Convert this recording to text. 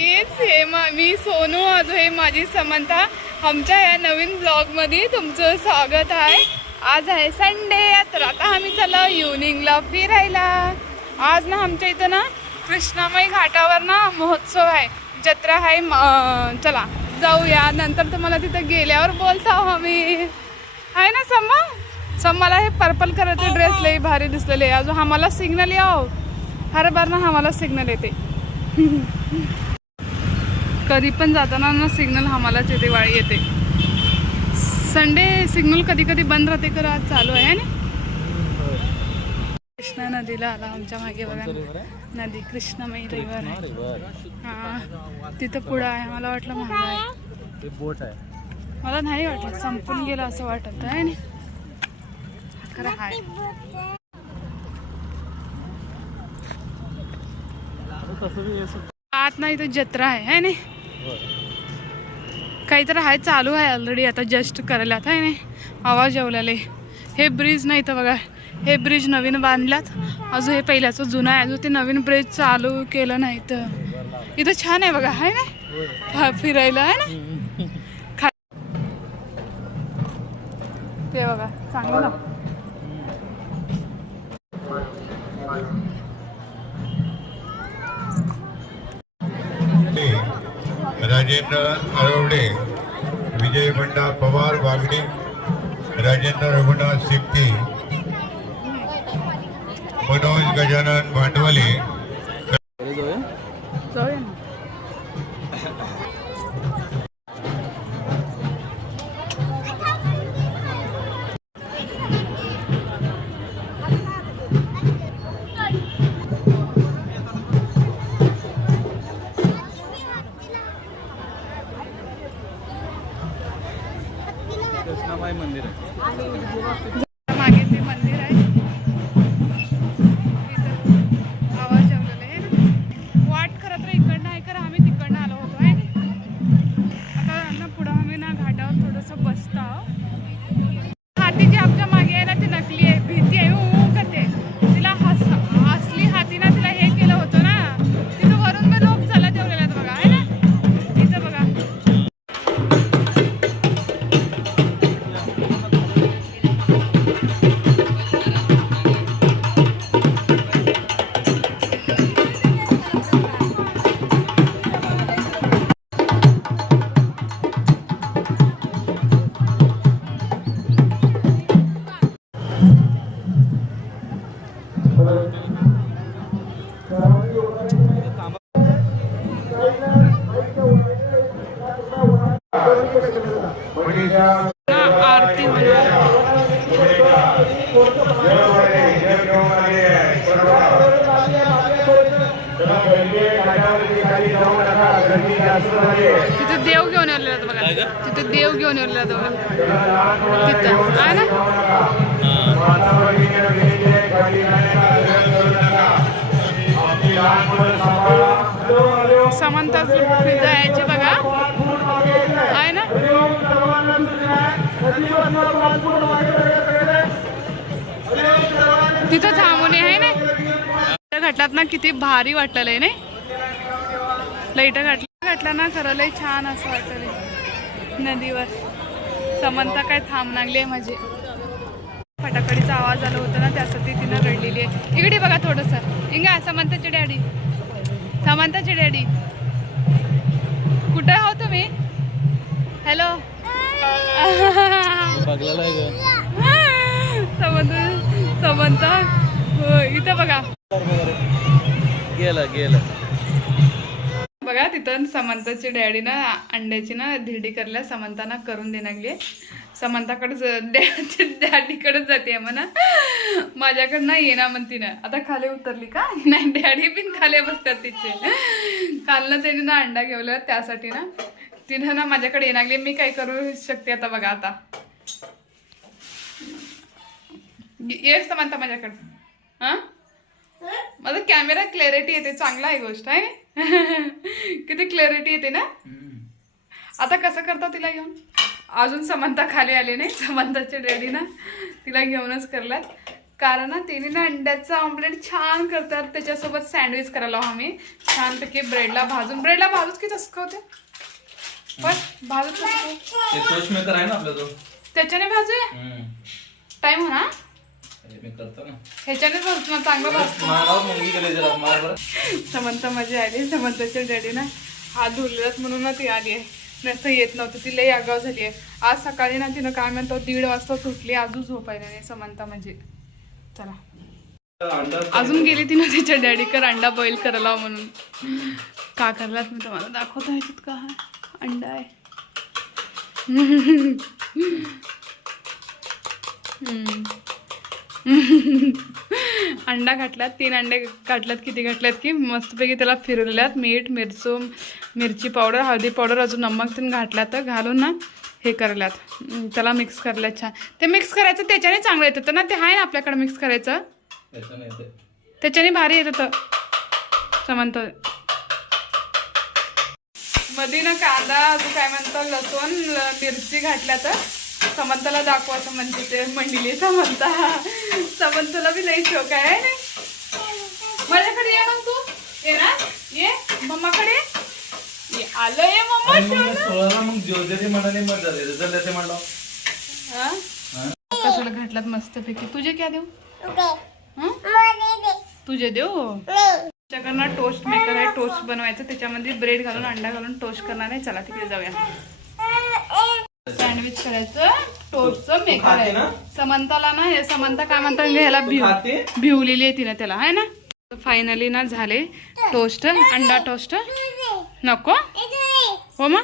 हेच हे मा मी सोनू आज हे माझी समंता. आमच्या या नवीन ब्लॉगमध्ये तुमचं स्वागत आहे. आज आहे संडे तर आता आम्ही चला इव्हनिंगला फिरायला. आज ना आमच्या इथं ना कृष्णामाई घाटावर ना महोत्सव आहे. जत्रा आहे म- चला जाऊया. नंतर तुम्हाला तिथं गेल्यावर बोलतो आम्ही. आहे ना सम्मा? सम्माला हे पर्पल कलरचे ड्रेस लई भारी दिसलेले. अजून आम्हाला सिग्नल याव. हर बार ना आम्हाला सिग्नल येते. कधी पण जाताना ना सिग्नल आम्हालाच येते वाळी येते. संडे सिग्नल कधी कधी बंद राहते कर आज चालू आहे ना? कृष्णा नदीला आला आमच्या मागे बघा नदी कृष्णामाई रविवार आहे. हा तिथं पुढं आहे मला वाटलं महाग आहे बोट आहे. मला नाही वाटलं संपून गेलं असं वाटत आहे ना? खरं आत नाही तर जत्रा आहे है नाही काहीतरी आहे चालू आहे ऑलरेडी आता जस्ट करायला आहे नाही आवाज जेवलेले हे ब्रिज नाही तर बघा. हे ब्रिज नवीन बांधल्यात. अजून हे पहिल्याचं जुनं आहे. अजून ते नवीन ब्रिज चालू केलं नाही तर इथं छान आहे बघा. आहे ना? हा, फिरायला आहे ना? खा ते बघा चांगलं. राजेंद्र अरवडे विजय बंडा पवार बागडे राजेंद्र रघुनाथ सिप्ती मनोज गजानन भांडवले हाती जी आरती तिथे देव घेऊन येलेला बघा. तिथे देव घेऊन येलेला बघा. तिथं. आहे ना? समांतर तिथं थांबवणे आहे ना? त्या घाटलात ना किती भारी वाटलेलं आहे नाही लाइट घातला घातला ना खरं लय छान असं वाटलं नदीवर. समंता काय थांब लागली माझी. फटाकडीचा आवाज आला होता ना त्यासाठी तिनं रडलेली आहे. इकडे बघा थोडंसं. इंगा समंताची डॅडी. समंताची डॅडी. कुठं आहो तुम्ही? हॅलो आहे समंत समंता हो इथं बघा. गेलं गेलं. बघा तिथं समंताची डॅडी ना अंड्याची ना धिरडी करल्या समंताना करून देण्यागली समंताकडे डॅडीकडेच जाते म्हणा. माझ्याकडं नाही येणार म्हणती ना आता खाली उतरली का? नाही डॅडी पण खाली बसतात तिचे. काल ना त्याने ना अंडा घेवला त्यासाठी ना. तिनं ना माझ्याकडे येणागली मी काय करू शकते आता बघा आता. ये समंता माझ्याकडं. हां? माझा कॅमेरा क्लॅरिटी येते. चांगला आहे गोष्ट आहे किती क्लॅरिटी येते ना? आता कसं करता तिला घेऊन? अजून समंता खाली आली नाही. समंताचे डॅडी ना? तिला घेऊनच करल्यात. कारण ना तिने ना अंड्याचं ऑमलेट छान करतात. त्याच्यासोबत सँडविच करायला हवं आम्ही. छानपैकी ब्रेडला भाजून. ब्रेडला भाजूच की तसं होते पण भाजूच त्याच्याने भाजूया? हम्म. टाइम हो ना हे मी करतो ना. ह्याच्याने भाजतो चांगलं भाजतो मारावर मुलगी गेली जरा मार बरं. समंत माझी आली समंताच्या डॅडी ना. हात धुरलेत म्हणून ना ती आली आहे. नसतं येत नव्हतं ती लई आगाव झाली आहे. आज सकाळी ना तिनं काय म्हणतो दीड वाजता सुटली अजून झोपायला नाही समंता म्हणजे चला. अजून गेली तिनं तिच्या डॅडीकर अंडा बॉईल करायला म्हणून. का करलात मी तुम्हाला दाखवतो ह्याच्यात का हा अंडा आहे. अंडा घातल्यात तीन अंडे घातल्यात किती घातल्यात की मस्तपैकी त्याला फिरवल्यात मीठ मिरचू मिरची पावडर हळदी पावडर अजून नमक तीन घातल्यात तर घालून ना हे करल्यात त्याला मिक्स करल्यात छान. ते मिक्स करायचं त्याच्याने चांगलं येतं. ना ते आहे ना आपल्याकडे मिक्स करायचं. त्याच्याने भारी येत होतं समंत. मध्ये ना कांदा अजून काय म्हणतो लसूण मिरची घातल्या तर. समंताला दाखवा असं म्हणते ते मंडली समंता. समंताला बी लई शोक आहे ना? माझ्याकडे ये मग तू. ये ना. ये. मम्माकडे. ये. आलं ये मम्मा सोळाला मग जोजरी म्हणाले मग झाले. येते म्हणलं. हा? घातल्यात मस्तपैकी. तुझे क्या देऊ? हं? तुझे देऊ? त्याच्याकडनं टोस्ट मेकर आहे टोस्ट बनवायचं. त्याच्यामध्ये ब्रेड घालून अंडा घालून टोस्ट करणार आहे. चला तिकडे जाऊया. सँडविच करायचं टोस्टचं मेकर खाते आहे ना? समंताला ना हे समंता काय म्हणतात ह्याला भिव भिवलेली आहे तिने त्याला आहे ना? फायनली ना झाले टोस्ट अंडा टोस्ट नको? हो मग?